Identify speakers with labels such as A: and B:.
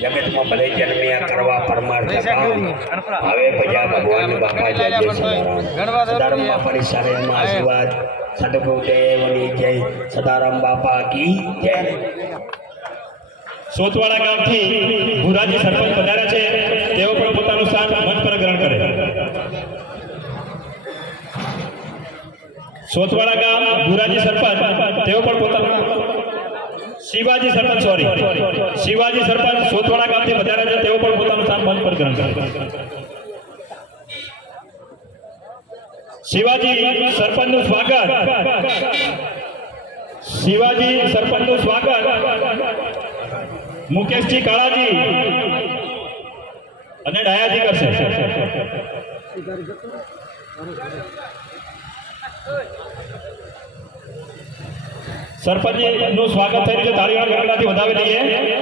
A: જગતમાં ભલે જન્મ્યા કરવા પરમાર્થ હવે ભજા ભગવાન બાપા જય જય સદારામ બાપાની સારેમાં આશીર્વાદ. સદગુરુદેવની જય. સદારામ બાપા કી જય.
B: સોતવાડા ગામથી ભુરાજી સરપંચ પધાર્યા છે. તેઓ પણ પોતાનું સ્થાન મંચ પર ગ્રહણ કરે. સોતવાડા ગામ ભુરાજી સરપંચ તેઓ પણ પોતાનું શિવાજી સરપંચ સોરી શિવાજી સરપંચ સોતવાડા ગામથી વધારે છે, તેઓ પણ પોતાનું સ્થાન મંચ પર ગ્રહણ કરે શિવાજી સરપંચનું સ્વાગત. શિવાજી સરપંચનું સ્વાગત. મુકેશજી કાળાજી. અને ડાયાજી કરશે. સરપંચજી નું સ્વાગત થઈ રહ્યું છે તાળીઓના ગણનાથી વધાવી લઈએ